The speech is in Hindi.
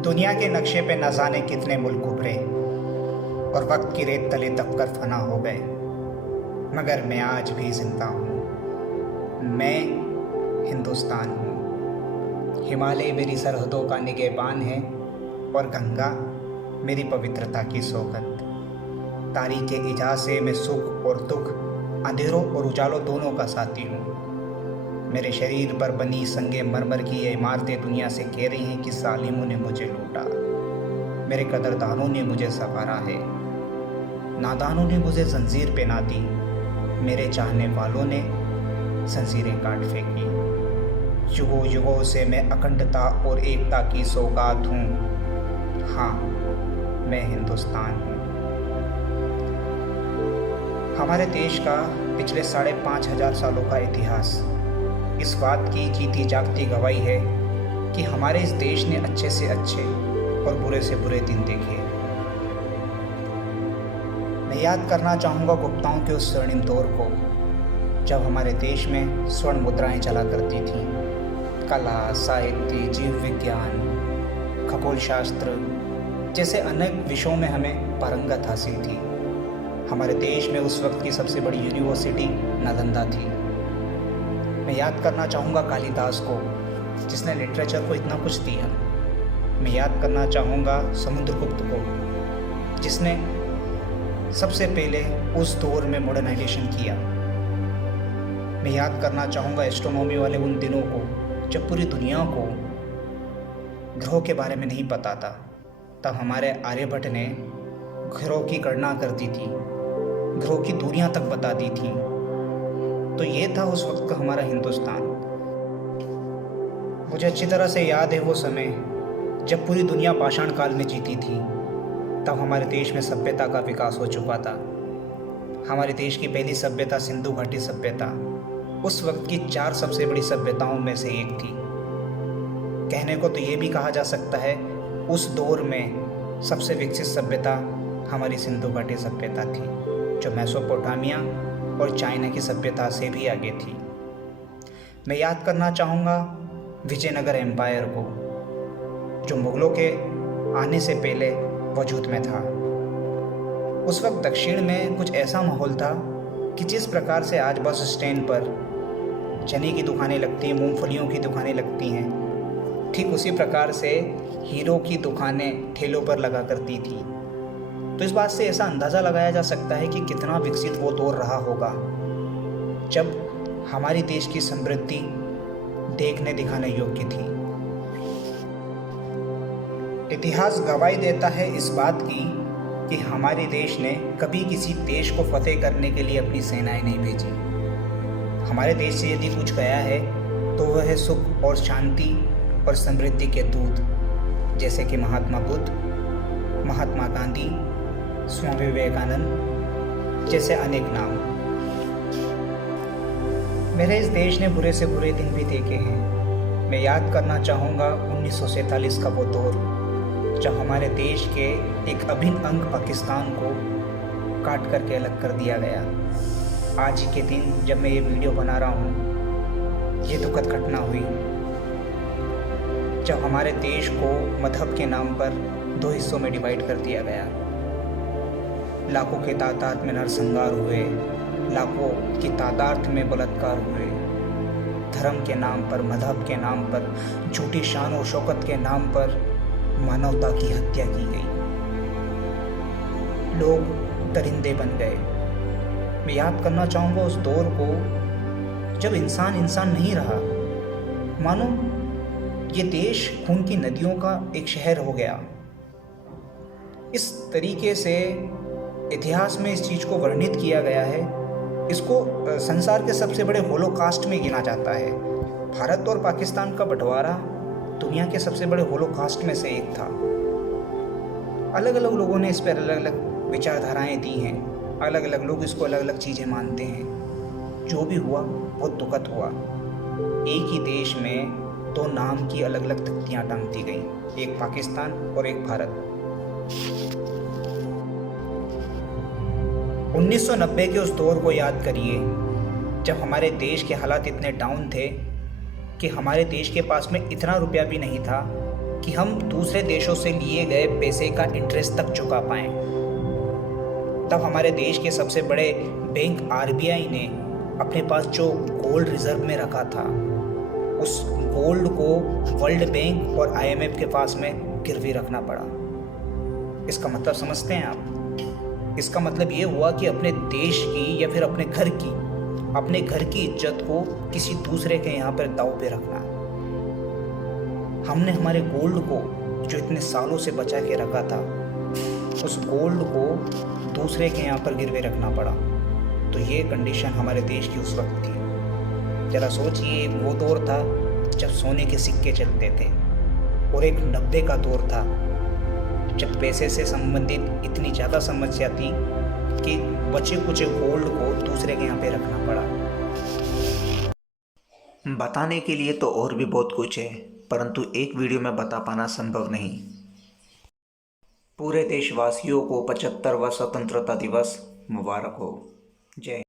दुनिया के नक्शे पे न जाने कितने मुल्क उभरे और वक्त की रेत तले दबकर फना हो गए, मगर मैं आज भी जिंदा हूँ। मैं हिंदुस्तान हूँ। हिमालय मेरी सरहदों का निगहबान है और गंगा मेरी पवित्रता की सौगंध। तारीख़ इजा से मैं सुख और दुख, अंधेरों और उजालों दोनों का साथी हूँ। मेरे शरीर पर बनी संगे मरमर की ये इमारतें दुनिया से कह रही हैं कि सालिमों ने मुझे लूटा। मेरे कदरदानों ने मुझे संवारा है, नादानों ने मुझे जंजीर पहना दी, मेरे चाहने वालों ने जंजीरें काट फेंकी। युगों युगों से मैं अखंडता और एकता की सौगात हूँ। हाँ, मैं हिंदुस्तान हूँ। हमारे देश का पिछले 5,500 सालों का इतिहास इस बात की जीती जागती गवाही है कि हमारे इस देश ने अच्छे से अच्छे और बुरे से बुरे दिन देखे। मैं याद करना चाहूँगा गुप्ताओं के उस स्वर्णिम दौर को, जब हमारे देश में स्वर्ण मुद्राएं चला करती थीं। कला, साहित्य, जीव विज्ञान, खगोल शास्त्र जैसे अनेक विषयों में हमें पारंगत हासिल थी। हमारे देश में उस वक्त की सबसे बड़ी यूनिवर्सिटी नालंदा थी। मैं याद करना चाहूँगा कालिदास को, जिसने लिटरेचर को इतना कुछ दिया। मैं याद करना चाहूँगा समुद्रगुप्त को, जिसने सबसे पहले उस दौर में मॉडर्नाइजेशन किया। मैं याद करना चाहूँगा एस्ट्रोनॉमी वाले उन दिनों को, जब पूरी दुनिया को ग्रहों के बारे में नहीं पता था। तब हमारे आर्यभट्ट ने ग्रहों की गणना कर दी थी, ग्रहों की दूरियां तक बता दी थी। तो ये था उस वक्त का हमारा हिंदुस्तान। मुझे अच्छी तरह से याद है वो समय जब पूरी दुनिया पाषाण काल में जीती थी। तब हमारे देश में सभ्यता का विकास हो चुका था। हमारे देश की पहली सभ्यता सिंधु घाटी सभ्यता उस वक्त की 4 सबसे बड़ी सभ्यताओं में से एक थी। कहने को तो ये भी कहा जा सकता है उस दौर में सबसे विकसित सभ्यता हमारी सिंधु घाटी सभ्यता थी, जो मेसोपोटामिया और चाइना की सभ्यता से भी आगे थी। मैं याद करना चाहूँगा विजयनगर एम्पायर को, जो मुगलों के आने से पहले वजूद में था। उस वक्त दक्षिण में कुछ ऐसा माहौल था कि जिस प्रकार से आज बस स्टैंड पर चने की दुकानें लगती हैं, मूंगफलियों की दुकानें लगती हैं, ठीक उसी प्रकार से हीरो की दुकानें ठेलों पर लगा करती थी। तो इस बात से ऐसा अंदाज़ा लगाया जा सकता है कि कितना विकसित वो दौर रहा होगा, जब हमारी देश की समृद्धि देखने दिखाने योग्य थी। इतिहास गवाही देता है इस बात की कि हमारे देश ने कभी किसी देश को फतेह करने के लिए अपनी सेनाएं नहीं भेजी। हमारे देश से यदि कुछ गया है तो वह है सुख और शांति और समृद्धि के दूत, जैसे कि महात्मा बुद्ध, महात्मा गांधी, स्वामी विवेकानंद जैसे अनेक नाम। मेरे इस देश ने बुरे से बुरे दिन भी देखे हैं। मैं याद करना चाहूँगा 1947 का वो दौर, जब हमारे देश के एक अभिन्न अंग पाकिस्तान को काट करके अलग कर दिया गया। आज ही के दिन जब मैं ये वीडियो बना रहा हूँ, ये दुखद घटना हुई, जब हमारे देश को मजहब के नाम पर 2 हिस्सों में डिवाइड कर दिया गया। लाखों की तादाद में नरसंहार हुए, लाखों की तादाद में बलात्कार हुए। धर्म के नाम पर, मजहब के नाम पर, झूठी शान और शौकत के नाम पर मानवता की हत्या की गई। लोग दरिंदे बन गए। मैं याद करना चाहूँगा उस दौर को जब इंसान इंसान नहीं रहा। मानो ये देश खून की नदियों का एक शहर हो गया। इस तरीके से इतिहास में इस चीज़ को वर्णित किया गया है। इसको संसार के सबसे बड़े होलोकास्ट में गिना जाता है। भारत और पाकिस्तान का बंटवारा दुनिया के सबसे बड़े होलोकास्ट में से एक था। अलग अलग लोगों ने इस पर अलग अलग विचारधाराएं दी हैं। अलग अलग लोग इसको अलग अलग चीज़ें मानते हैं। जो भी हुआ बहुत दुखद हुआ। एक ही देश में 2 नाम की अलग अलग तख्तियाँ टांग दी गई, एक पाकिस्तान और एक भारत। 1990 के उस दौर को याद करिए, जब हमारे देश के हालात इतने डाउन थे कि हमारे देश के पास में इतना रुपया भी नहीं था कि हम दूसरे देशों से लिए गए पैसे का इंटरेस्ट तक चुका पाएं। तब हमारे देश के सबसे बड़े बैंक आरबीआई ने अपने पास जो गोल्ड रिजर्व में रखा था, उस गोल्ड को वर्ल्ड बैंक और आईएमएफ के पास में गिरवी रखना पड़ा। इसका मतलब समझते हैं आप? इसका मतलब ये हुआ कि अपने देश की या फिर अपने घर की इज्जत को किसी दूसरे के यहाँ पर दांव पे रखना। हमने हमारे गोल्ड को जो इतने सालों से बचा के रखा था, उस गोल्ड को दूसरे के यहाँ पर गिरवे रखना पड़ा। तो ये कंडीशन हमारे देश की उस वक्त थी। जरा सोचिए, एक वो दौर था जब सोने के सिक्के चलते थे, और एक 90 का दौर था जब पैसे से संबंधित इतनी ज़्यादा समस्या थी कि बचे कुचे गोल्ड को दूसरे के यहाँ पे रखना पड़ा। बताने के लिए तो और भी बहुत कुछ है, परंतु एक वीडियो में बता पाना संभव नहीं। पूरे देशवासियों को 75वां स्वतंत्रता दिवस मुबारक हो। जय।